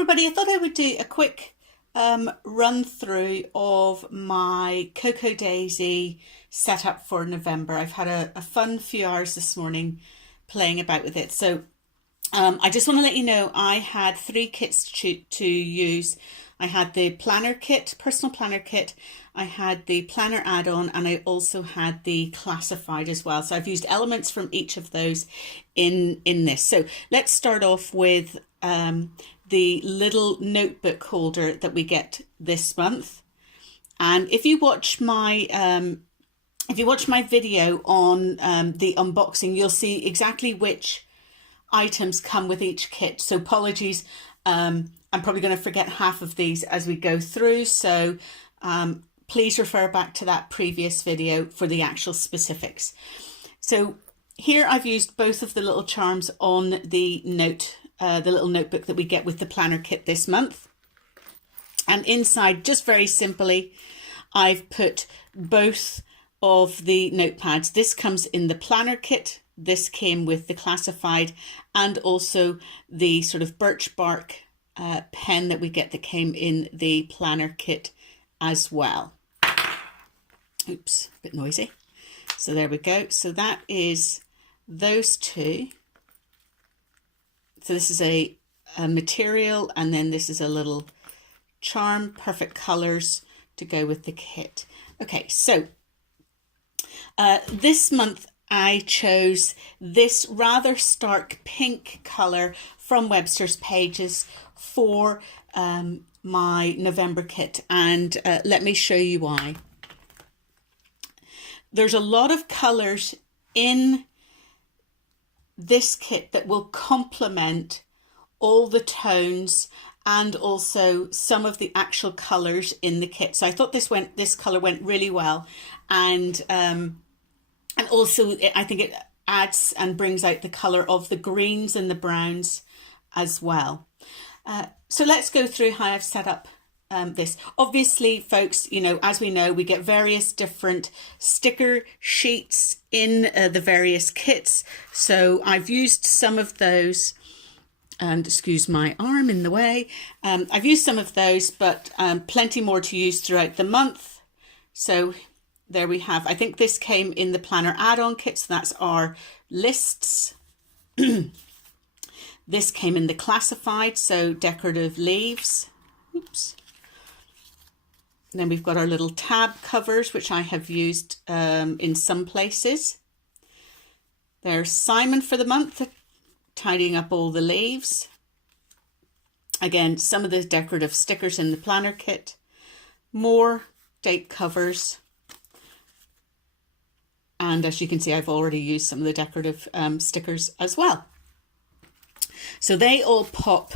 everybody, I thought I would do a quick run through of my Cocoa Daisy setup for November. I've had a fun few hours this morning playing about with it. So I just want to let you know I had 3 kits to use. I had the planner kit, personal planner kit, I had the planner add-on, and I also had the classified as well. So I've used elements from each of those in this. So let's start off with the little notebook holder that we get this month. And if you watch my video on the unboxing, you'll see exactly which items come with each kit. So apologies, I'm probably going to forget half of these as we go through. So please refer back to that previous video for the actual specifics. So here I've used both of the little charms on the little notebook that we get with the planner kit this month. And inside, just very simply, I've put both of the notepads. This comes in the planner kit. This came with the classified, and also the sort of birch bark pen that we get that came in the planner kit as well. Oops, a bit noisy. So there we go. So that is those two. So this is a material, and then this is a little charm, perfect colours to go with the kit. Okay, so this month I chose this rather stark pink colour from Webster's pages for my November kit, and let me show you why. There's a lot of colours in this kit that will complement all the tones and also some of the actual colours in the kit. So I thought this colour went really well, and also I think it adds and brings out the colour of the greens and the browns as well. So let's go through how I've set up this. Obviously, folks, you know, as we know, we get various different sticker sheets in the various kits. So I've used some of those, and excuse my arm in the way. I've used some of those, but plenty more to use throughout the month. So there we have. I think this came in the planner add-on kit, so that's our lists. This came in the classified, so decorative leaves. Oops. And then we've got our little tab covers, which I have used in some places. There's Simon for the month, tidying up all the leaves. Again, some of the decorative stickers in the planner kit. More date covers. And as you can see, I've already used some of the decorative stickers as well. So they all pop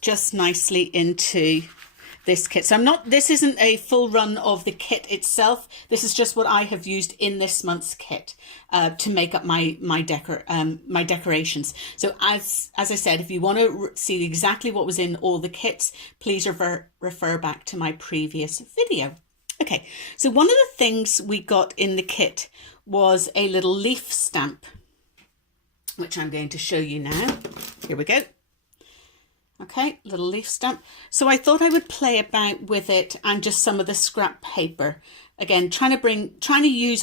just nicely into this kit. So this isn't a full run of the kit itself. This is just what I have used in this month's kit to make up my decorations. So as I said, if you want to see exactly what was in all the kits, please refer back to my previous video. Okay, so one of the things we got in the kit was a little leaf stamp, which I'm going to show you now. Here we go. Okay, little leaf stamp. So I thought I would play about with it and just some of the scrap paper. Again, trying to use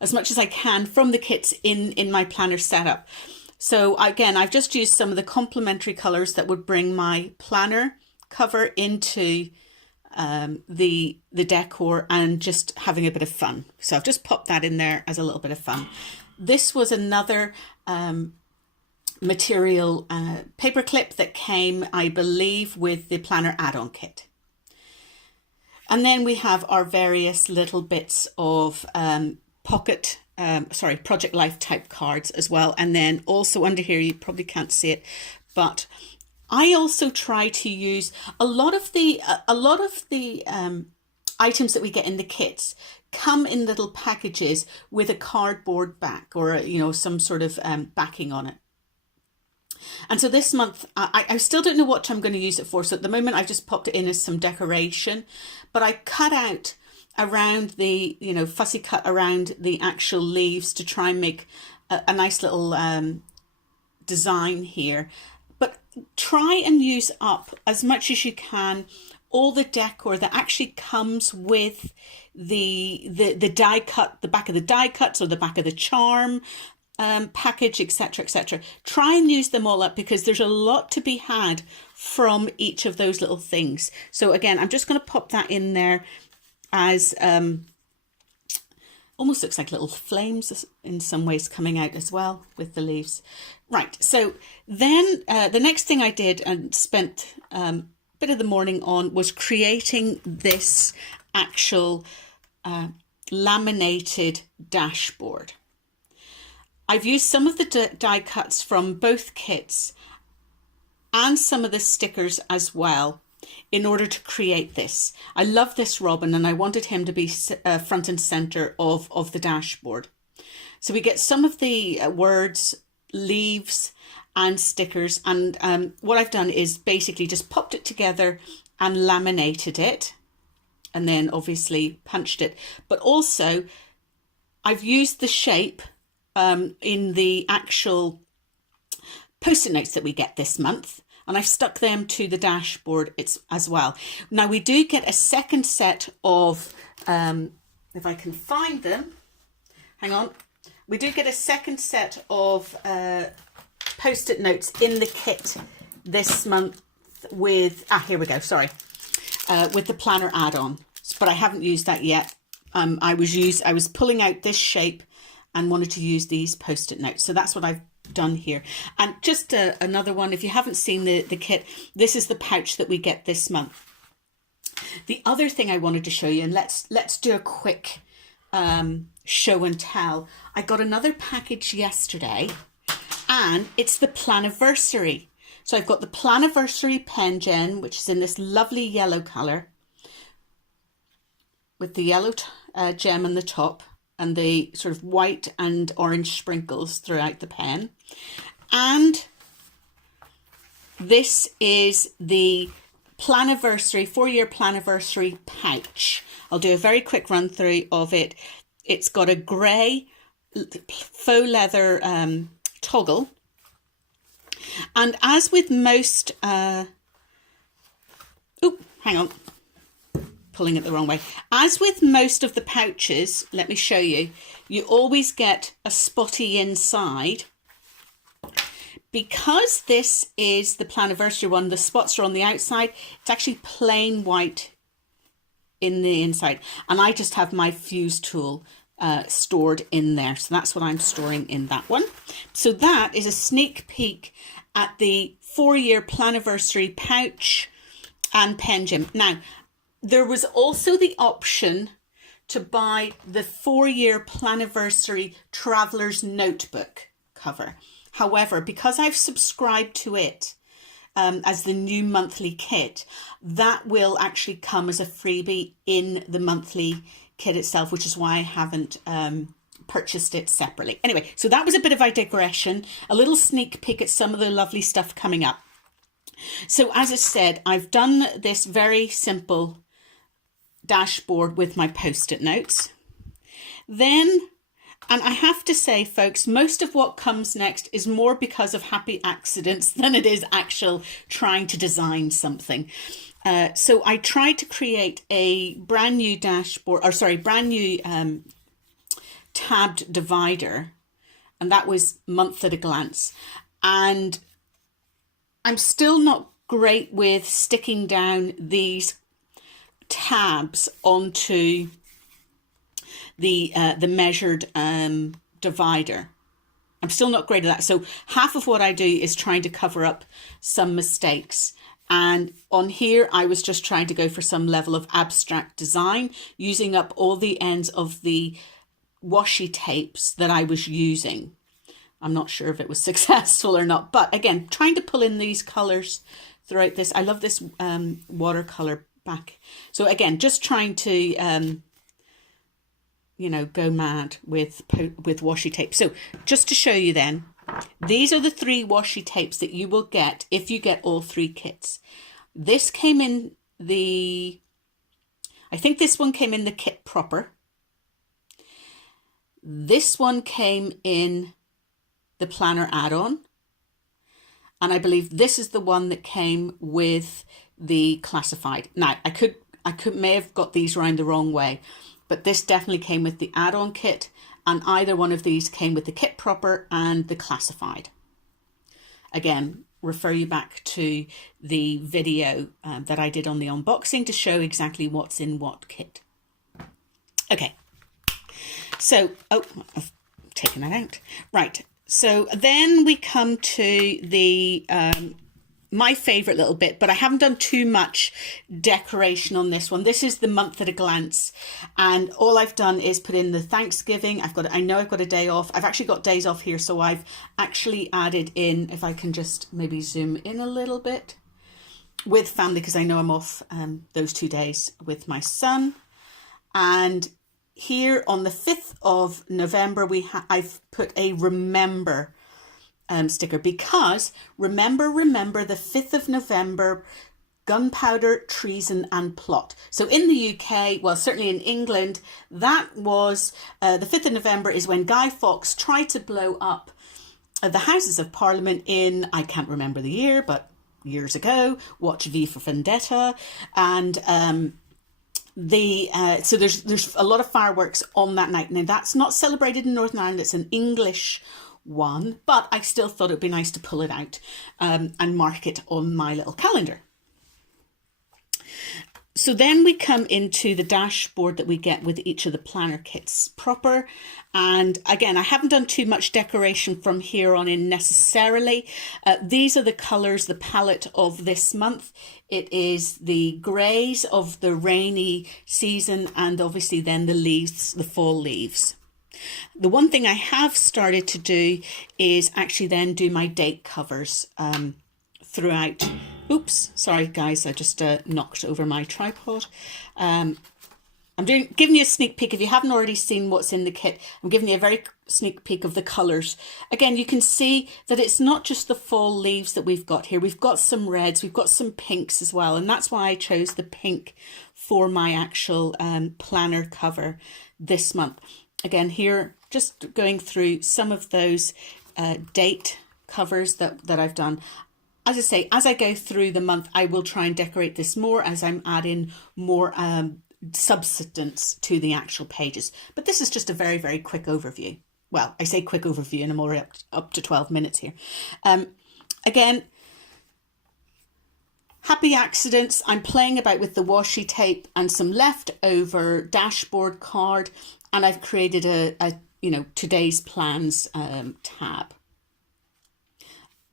as much as I can from the kits in my planner setup. So again, I've just used some of the complementary colours that would bring my planner cover into the decor and just having a bit of fun. So I've just popped that in there as a little bit of fun. This was another material paper clip that came, I believe, with the planner add-on kit. And then we have our various little bits of Project Life type cards as well. And then also under here, you probably can't see it, but I also try to use a lot of the items that we get in the kits come in little packages with a cardboard back or some sort of backing on it. And so this month, I still don't know what I'm going to use it for. So at the moment, I've just popped it in as some decoration. But I cut out around the, fussy cut around the actual leaves to try and make a nice little design here. But try and use up as much as you can all the decor that actually comes with the die cut, the back of the die cuts or the back of the charm package, etc., etc. Try and use them all up, because there's a lot to be had from each of those little things. So again, I'm just going to pop that in there as almost looks like little flames in some ways coming out as well with the leaves. Right, so then the next thing I did and spent a bit of the morning on was creating this actual laminated dashboard. I've used some of the die cuts from both kits and some of the stickers as well in order to create this. I love this robin and I wanted him to be front and center of the dashboard. So we get some of the words, leaves and stickers, and what I've done is basically just popped it together and laminated it, and then obviously punched it. But also I've used the shape in the actual post-it notes that we get this month, and I've stuck them to the dashboard as well. Now we do get a second set of, if I can find them, hang on, we do get a second set of post-it notes in the kit this month with, here we go, sorry, with the planner add-on, but I haven't used that yet. I was pulling out this shape and wanted to use these post-it notes. So that's what I've done here. And just another one, if you haven't seen the kit, this is the pouch that we get this month. The other thing I wanted to show you, and let's do a quick show and tell. I got another package yesterday, and it's the Planniversary. So I've got the Planniversary pen gem, which is in this lovely yellow colour with the yellow gem on the top and the sort of white and orange sprinkles throughout the pen. And this is the Planniversary, 4-year Planniversary pouch. I'll do a very quick run through of it. It's got a grey faux leather toggle. And as with most, hang on, pulling it the wrong way. As with most of the pouches, let me show you, you always get a spotty inside. Because this is the Planniversary one, the spots are on the outside. It's actually plain white in the inside. And I just have my fuse tool stored in there. So that's what I'm storing in that one. So that is a sneak peek at the 4-year Planniversary pouch and pen gem. Now, there was also the option to buy the 4-year Planniversary Traveler's Notebook cover. However, because I've subscribed to it as the new monthly kit, that will actually come as a freebie in the monthly kit itself, which is why I haven't purchased it separately. Anyway, so that was a bit of a digression, a little sneak peek at some of the lovely stuff coming up. So as I said, I've done this very simple dashboard with my post-it notes. Then, and I have to say, folks, most of what comes next is more because of happy accidents than it is actual trying to design something. So I tried to create a brand new dashboard, or sorry, brand new tabbed divider, and that was month at a glance. And I'm still not great with sticking down these tabs onto the measured divider. I'm still not great at that. So half of what I do is trying to cover up some mistakes. And on here, I was just trying to go for some level of abstract design, using up all the ends of the washi tapes that I was using. I'm not sure if it was successful or not, but again, trying to pull in these colors throughout this. I love this watercolor back. So again, just trying to, you know, go mad with washi tape. So just to show you then, these are the 3 washi tapes that you will get if you get all 3 kits. This came in the, I think this one came in the kit proper. This one came in the planner add-on. And I believe this is the one that came with the classified. Now, I may have got these round the wrong way, but this definitely came with the add-on kit, and either one of these came with the kit proper and the classified. Again, refer you back to the video that I did on the unboxing to show exactly what's in what kit. Okay, so, oh, I've taken that out. Right, so then we come to the my favourite little bit, but I haven't done too much decoration on this one. This is the month at a glance, and all I've done is put in the Thanksgiving. I know I've got a day off. I've actually got days off here, so I've actually added in, if I can just maybe zoom in a little bit, with family, because I know I'm off those 2 days with my son. And here on the 5th of November, I've put a remember sticker, because remember the 5th of November, gunpowder, treason and plot. So in the UK, well, certainly in England, that was the 5th of November is when Guy Fawkes tried to blow up the Houses of Parliament in, I can't remember the year, but years ago. Watch V for Vendetta. And so there's a lot of fireworks on that night. Now, that's not celebrated in Northern Ireland. It's an English one, but I still thought it would be nice to pull it out and mark it on my little calendar. So then we come into the dashboard that we get with each of the planner kits proper. And again, I haven't done too much decoration from here on in necessarily. These are the colours, the palette of this month. It is the greys of the rainy season, and obviously then the leaves, the fall leaves. The one thing I have started to do is actually then do my date covers throughout. Oops, sorry guys, I just knocked over my tripod. I'm giving you a sneak peek. If you haven't already seen what's in the kit, I'm giving you a very sneak peek of the colours. Again, you can see that it's not just the fall leaves that we've got here. We've got some reds, we've got some pinks as well, and that's why I chose the pink for my actual planner cover this month. Again, here, just going through some of those date covers that I've done. As I say, as I go through the month, I will try and decorate this more as I'm adding more substance to the actual pages. But this is just a very, very quick overview. Well, I say quick overview and I'm already up to 12 minutes here. Again, happy accidents. I'm playing about with the washi tape and some leftover dashboard card. And I've created a today's plans tab.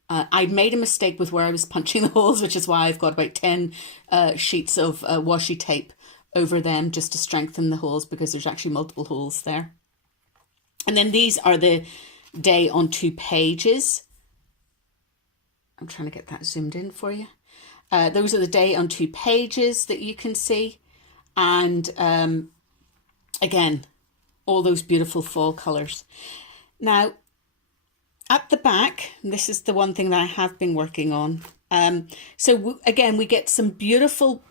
I made a mistake with where I was punching the holes, which is why I've got about 10 sheets of washi tape over them just to strengthen the holes, because there's actually multiple holes there. And then these are the day on 2 pages. I'm trying to get that zoomed in for you. Those are the day on 2 pages that you can see. And again, all those beautiful fall colours. Now, at the back, this is the one thing that I have been working on. Again, we get some beautiful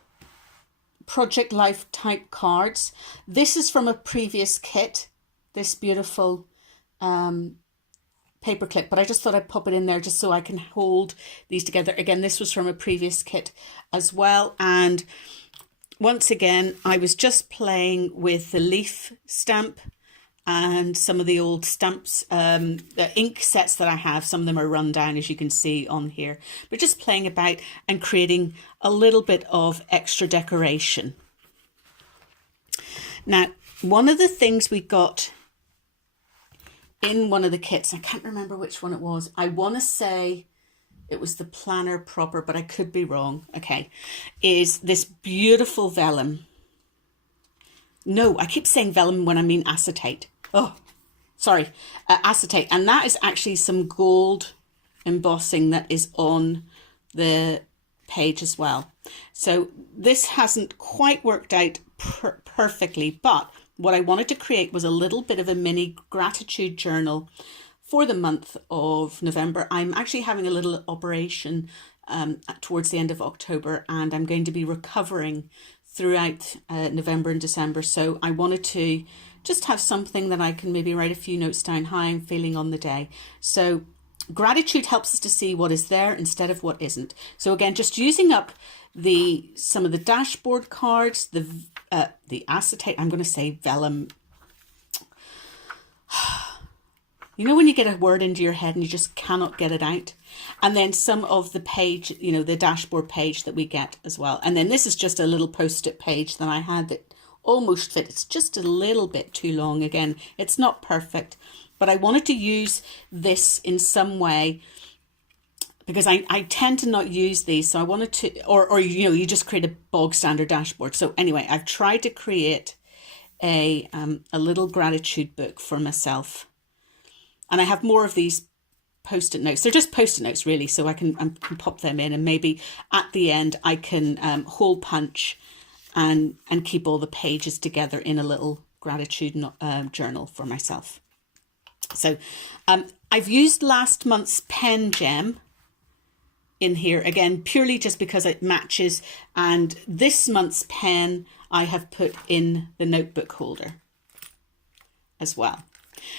Project Life type cards. This is from a previous kit, this beautiful paper clip, but I just thought I'd pop it in there just so I can hold these together. Again, this was from a previous kit as well. And once again, I was just playing with the leaf stamp and some of the old stamps, the ink sets that I have. Some of them are run down, as you can see on here, but just playing about and creating a little bit of extra decoration. Now, one of the things we got in one of the kits, I can't remember which one it was. I want to say it was the planner proper, but I could be wrong. Okay, is this beautiful vellum. No, I keep saying vellum when I mean acetate. Oh, sorry, acetate. And that is actually some gold embossing that is on the page as well. So this hasn't quite worked out perfectly, but what I wanted to create was a little bit of a mini gratitude journal for the month of November. I'm actually having a little operation towards the end of October, and I'm going to be recovering throughout November and December. So I wanted to just have something that I can maybe write a few notes down how I'm feeling on the day. So gratitude helps us to see what is there instead of what isn't. So again, just using up some of the dashboard cards, the acetate, I'm going to say vellum. You know when you get a word into your head and you just cannot get it out? And then some of the page, you know, the dashboard page that we get as well. And then this is just a little post-it page that I had that almost fit. It's just a little bit too long. Again, it's not perfect, but I wanted to use this in some way because I tend to not use these. So I wanted to, or you know, you just create a bog standard dashboard. So anyway, I've tried to create a little gratitude book for myself. And I have more of these post-it notes. They're just post-it notes really, so I can pop them in, and maybe at the end I can hole punch and keep all the pages together in a little gratitude journal for myself. So I've used last month's pen gem in here again, purely just because it matches, and this month's pen I have put in the notebook holder as well.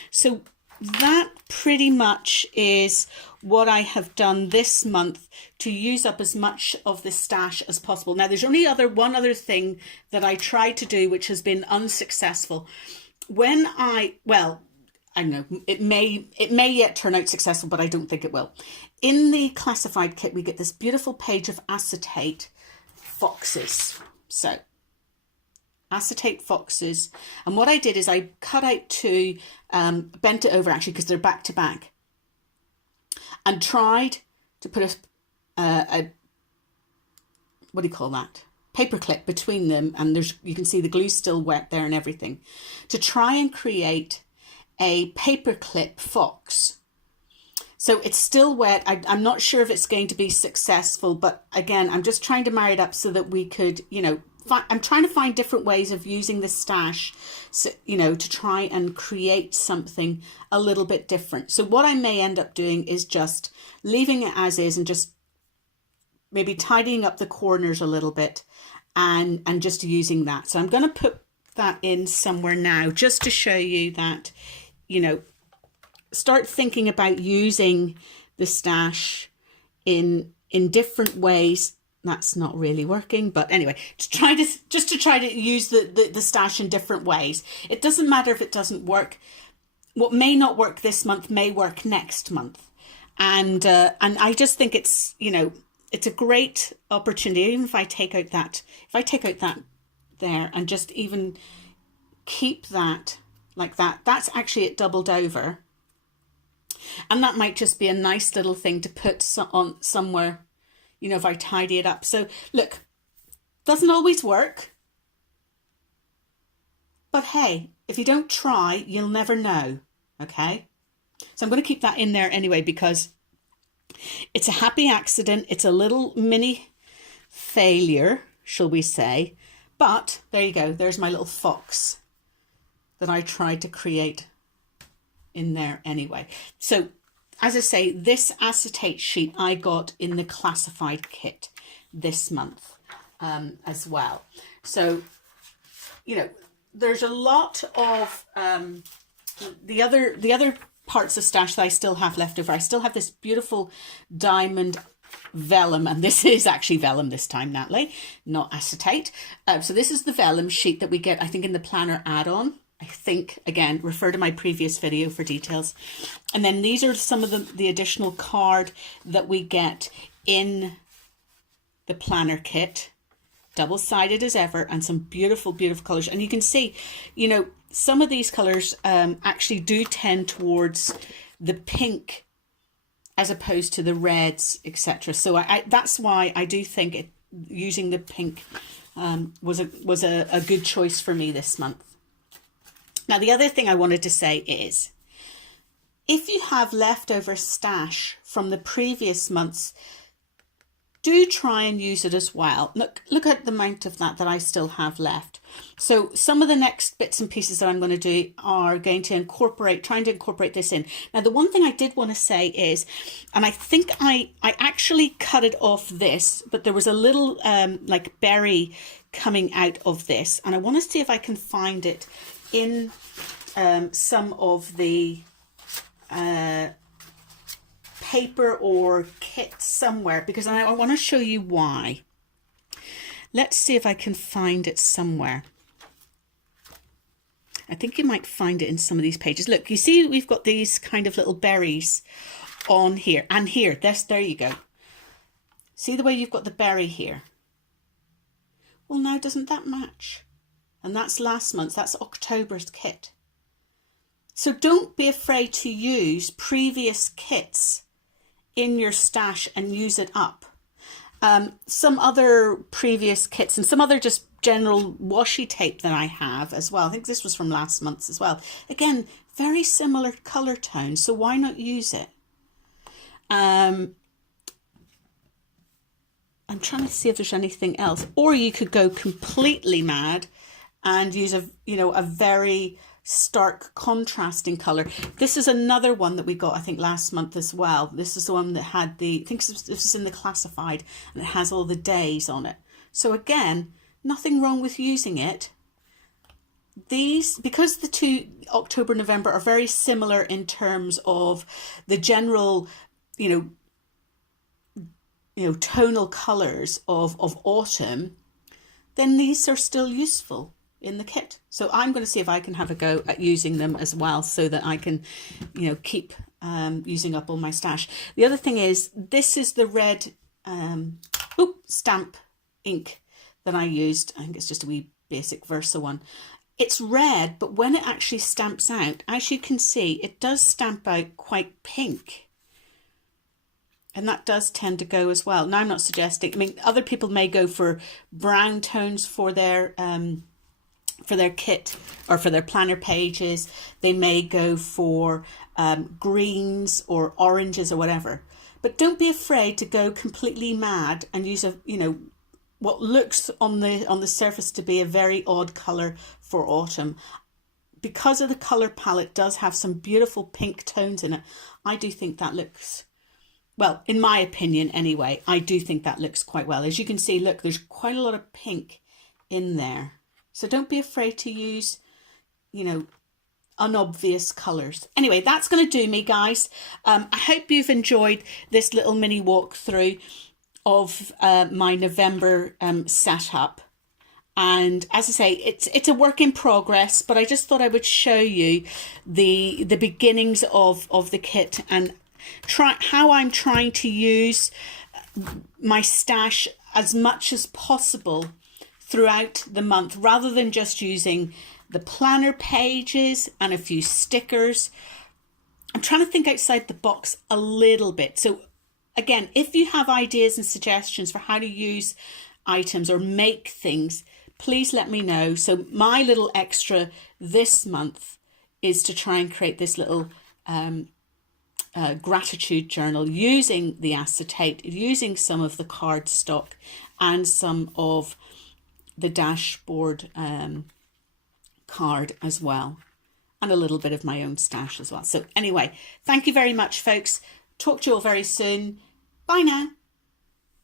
So that pretty much is what I have done this month to use up as much of the stash as possible. Now, there's only one other thing that I tried to do, which has been unsuccessful. I don't know, it may yet turn out successful, but I don't think it will. In the classified kit, we get this beautiful page of acetate foxes. So acetate foxes, and what I did is I cut out two, bent it over actually because they're back to back, and tried to put a what do you call that, paper clip between them, and you can see the glue still wet there and everything, to try and create a paperclip fox. So it's still wet. I'm not sure if it's going to be successful, but again, I'm just trying to marry it up so that we could, you know, I'm trying to find different ways of using the stash, so, you know, to try and create something a little bit different. So what I may end up doing is just leaving it as is and just maybe tidying up the corners a little bit and just using that. So I'm going to put that in somewhere now just to show you that, you know, start thinking about using the stash in different ways. That's not really working, but anyway, to try to use the stash in different ways. It doesn't matter if it doesn't work. What may not work this month may work next month, and I just think it's, you know, it's a great opportunity. Even if I take out that there and just even keep that like that, that's actually it doubled over, and that might just be a nice little thing to put on somewhere, you know, if I tidy it up. So look, doesn't always work, but hey, if you don't try, you'll never know. Okay, so I'm going to keep that in there anyway because it's a happy accident. It's a little mini failure, shall we say, but there you go. There's my little fox that I tried to create in there anyway. So as I say, this acetate sheet I got in the classified kit this month as well. So, you know, there's a lot of the other parts of stash that I still have left over. I still have this beautiful diamond vellum, and this is actually vellum this time, Natalie, not acetate. So this is the vellum sheet that we get, I think, in the planner add-on. I think, again, refer to my previous video for details. And then these are some of the additional card that we get in the planner kit, double-sided as ever, and some beautiful, beautiful colors. And you can see, you know, some of these colors actually do tend towards the pink as opposed to the reds, etc. So that's why I do think using the pink was a good choice for me this month. Now, the other thing I wanted to say is, if you have leftover stash from the previous months, do try and use it as well. Look at the amount of that I still have left. So some of the next bits and pieces that I'm going to do are going to trying to incorporate this in. Now, the one thing I did want to say is, and I think I actually cut it off this, but there was a little like berry coming out of this, and I want to see if I can find it in some of the paper or kit somewhere, because I want to show you why. Let's see if I can find it somewhere. I think you might find it in some of these pages. Look, you see we've got these kind of little berries on here, and here, there you go. See the way you've got the berry here? Well, now doesn't that match? And that's last month's, that's October's kit. So don't be afraid to use previous kits in your stash and use it up. Some other previous kits and some other just general washi tape that I have as well. I think this was from last month's as well. Again, very similar colour tones, so why not use it? I'm trying to see if there's anything else. Or you could go completely mad and use a very stark contrasting colour. This is another one that we got, I think, last month as well. This is the one that had the, I think this is in the classified, and it has all the days on it. So again, nothing wrong with using it. These, because the two, October, November, are very similar in terms of the general, tonal colours of autumn, then these are still useful in the kit. So I'm going to see if I can have a go at using them as well, so that I can, keep using up all my stash. The other thing is, this is the red stamp ink that I used. I think it's just a wee basic Versa one. It's red, but when it actually stamps out, as you can see, it does stamp out quite pink. And that does tend to go as well. Now, I'm not suggesting, I mean, other people may go for brown tones for their kit or for their planner pages. They may go for greens or oranges or whatever. But don't be afraid to go completely mad and use what looks on the surface to be a very odd colour for autumn. Because of the colour palette does have some beautiful pink tones in it, I do think that looks, well, in my opinion anyway, I do think that looks quite well. As you can see, look, there's quite a lot of pink in there. So don't be afraid to use, unobvious colours. Anyway, that's going to do me, guys. I hope you've enjoyed this little mini walkthrough of my November setup. And as I say, it's a work in progress, but I just thought I would show you the beginnings of the kit and how I'm trying to use my stash as much as possible throughout the month, rather than just using the planner pages and a few stickers. I'm trying to think outside the box a little bit. So again, if you have ideas and suggestions for how to use items or make things, please let me know. So my little extra this month is to try and create this little gratitude journal using the acetate, using some of the cardstock and some of the dashboard card as well, and a little bit of my own stash as well. So anyway, thank you very much, folks. Talk to you all very soon. Bye now.